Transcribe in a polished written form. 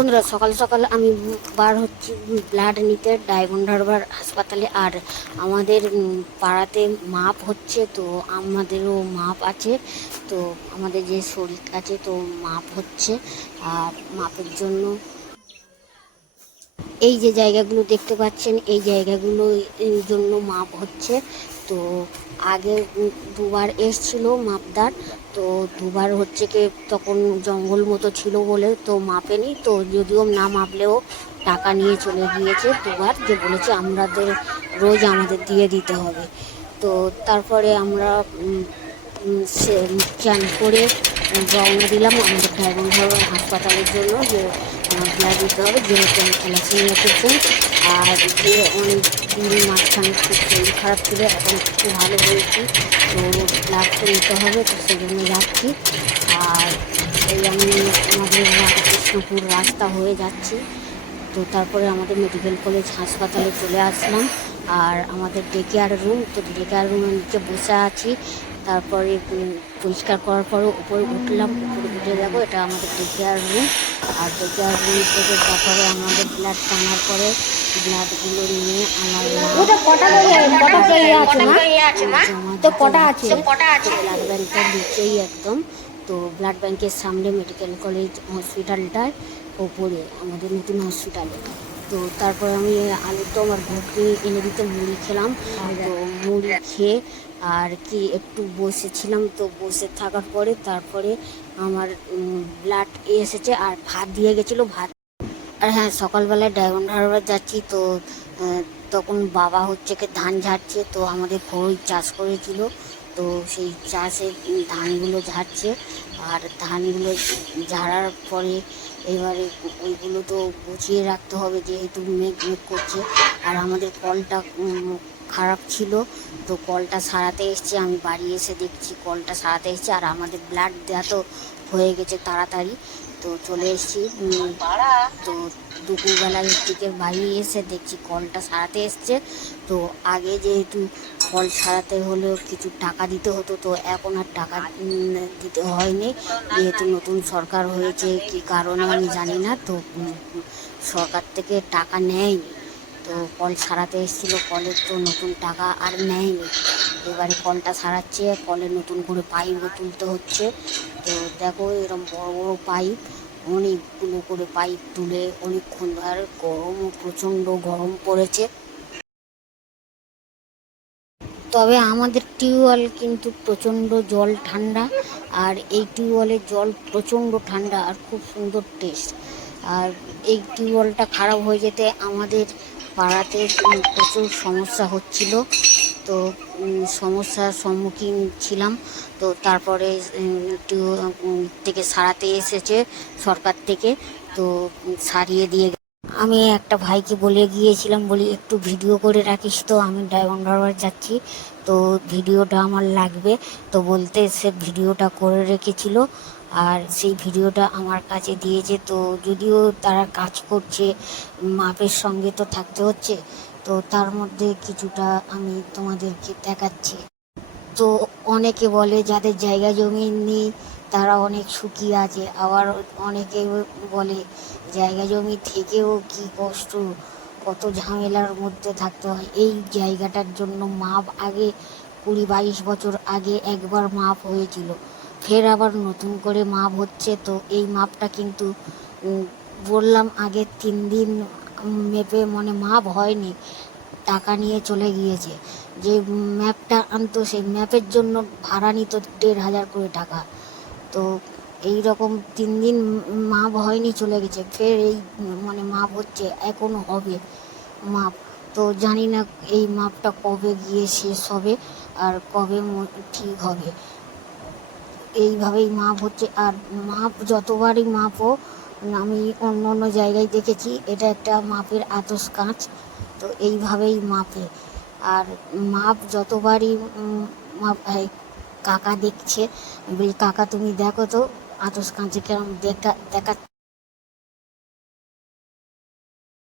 বন্ধুরা, সকাল সকাল আমি বার হচ্ছি ব্লাড নিতে ডায়মন্ড হারবার হাসপাতালে। আর আমাদের পাড়াতে মাপ হচ্ছে, তো আমাদেরও মাপ আছে। তো আমাদের যে শরীর আছে তো মাপ হচ্ছে। আর মাপের জন্য এই যে জায়গাগুলো দেখতে পাচ্ছেন, এই জায়গাগুলো জন্য মাপ হচ্ছে। তো আগে দুবার এসছিল মাপদার, তো দুবার হচ্ছে কি তখন জঙ্গল মতো ছিল বলে তো মাপেনি। তো যদিও না মাপলেও টাকা নিয়ে চলে গিয়েছে দুবার, যে বলেছে আমাদের রোজ আমাদের দিয়ে দিতে হবে। তো তারপরে আমরা সে চান করে রওনা দিলাম আমাদের ডায়মন্ড হারবার হাসপাতালের জন্য, যে ব্লাড দিতে হবে, যেহেতু আমি থ্যালাসেমিয়া পেশেন্ট। আর যে অনেক দিন মাঝখানে খুব শরীর খারাপ ছিল, এখন একটু ভালো হয়েছি, তো ব্লাড তো নিতে হবে, তো সেজন্য যাচ্ছি। আর এই আমি আমাদের রাধাকৃষ্ণপুর রাস্তা হয়ে যাচ্ছি। তো তারপরে আমাদের মেডিকেল কলেজ হাসপাতালে চলে আসলাম। আর আমাদের ডে কেয়ার রুম, তো ডে কেয়ার রুমের নিচে বসে আছি। তারপরে পরিষ্কার করার পরে উপরে উঠলাম, উপরে উঠে যাবো, এটা আমাদের ডে কেয়ার রুম। আর ডে কেয়ার রুম থেকে তারপরে আমাদের ব্লাড টানার পরে ব্লাডগুলো নিয়ে আমার ব্লাড ব্যাংকটা নিচেই একদম। তো ব্লাড ব্যাংকের সামনে মেডিকেল কলেজ হসপিটালটায় ওপরে আমাদের নতুন হসপিটালে। তো তারপরে আমি আলুর দম আর ঘুগনি এনে দিতে মুড়ি খেলাম। তো মুড়ি খেয়ে আর কি একটু বসেছিলাম, তো বসে থাকার পরে তারপরে আমার ব্লাড এসেছে আর ভাত দিয়ে গেছিলো ভাত। আর হ্যাঁ, সকালবেলায় ডায়মন্ড হারবার যাচ্ছি, তো তখন বাবা হচ্ছে কি ধান ঝাড়ছে। তো আমাদের খড়ি চাষ করেছিল, তো সেই চাষে ধানগুলো ঝাড়ছে। আর ধানগুলো ঝাড়ার পরে এবারে ওইগুলো তো গুছিয়ে রাখতে হবে, যেহেতু মেঘ মেঘ করছে। আর আমাদের কলটা খারাপ ছিল, তো কলটা সারাতে এসছে। আমি বাড়ি এসে দেখছি কলটা সারাতে এসছে, আর আমাদের ব্লাড দেওয়া তো হয়ে গেছে তাড়াতাড়ি, তো চলে এসেছি। তো দুপুরবেলার দিকে বাড়ি এসে দেখছি কলটা সারাতে এসছে। তো আগে যেহেতু কল সারাতে হলেও কিছু টাকা দিতে হতো, তো এখন আর টাকা দিতে হয়নি, যেহেতু নতুন সরকার হয়েছে। কি কারণে আমি জানি না, তো সরকার থেকে টাকা নেয়নি। তো কল সারাতে এসেছিলো, কলের তো নতুন টাকা আর নেয়নি। এবারে কলটা সারাচ্ছে, কলে নতুন করে পাইপও তুলতে হচ্ছে। তো দেখো এরকম বড় বড় পাইপ, অনেকগুলো করে পাইপ তুলে অনেকক্ষণ ধরে, গরমও প্রচণ্ড গরম পড়েছে। তবে আমাদের টিউবওয়েল কিন্তু প্রচণ্ড জল ঠান্ডা, আর এই টিউবওয়েলের জল প্রচণ্ড ঠান্ডা আর খুব সুন্দর টেস্ট। আর এই টিউবওয়েলটা খারাপ হয়ে যেতে আমাদের পাড়াতে প্রচুর সমস্যা হচ্ছিল, তো সমস্যার সম্মুখীন ছিলাম। তো তারপরে থেকে সারাতে এসেছে সরকার থেকে, তো সারিয়ে দিয়ে আমি একটা ভাইকে বলে গিয়েছিলাম, বলি একটু ভিডিও করে রাখিস, তো আমি ডায়মন্ড হারবার যাচ্ছি, তো ভিডিওটা আমার লাগবে। তো বলতে সে ভিডিওটা করে রেখেছিল, আর সেই ভিডিওটা আমার কাছে দিয়েছে। তো যদিও তারা কাজ করছে, মাপের সঙ্গে তো থাকতে হচ্ছে, তো তার মধ্যে কিছুটা আমি তোমাদেরকে দেখাচ্ছি। তো অনেকে বলে যাদের জায়গা জমি নেই তারা অনেক সুখী আছে, আবার অনেকে বলে জায়গা জমি থেকেও কি কষ্ট, কত ঝামেলার মধ্যে থাকতে হয়। এই জায়গাটার জন্য মাপ আগে 20-22 বছর আগে একবার মাপ হয়েছিল, ফের আবার নতুন করে মাপ হচ্ছে। তো এই মাপটা কিন্তু বললাম আগে 3 দিন মেপে মাপ হয়নি, টাকা নিয়ে চলে গিয়েছে। যে ম্যাপটা আনতো সেই ম্যাপের জন্য ভাড়া নিত 1,500 করে টাকা। তো এই রকম 3 দিন মাপ হয়নি, চলে গেছে, ফের এই মাপ হচ্ছে, এখনও হবে মাপ। তো জানি না এই মাপটা কবে গিয়ে শেষ হবে আর কবে ঠিক হবে। এইভাবেই মাপ হচ্ছে। আর মাপ যতবারই মাপ হোক, আমি অন্য অন্য জায়গায় দেখেছি এটা একটা মাপের আতস কাঁচ, তো এইভাবেই মাপে। আর মাপ যতবারই মাপ কাকা দেখছে, বলি কাকা তুমি দেখো তো আতস কাঁচে কেরম দেখা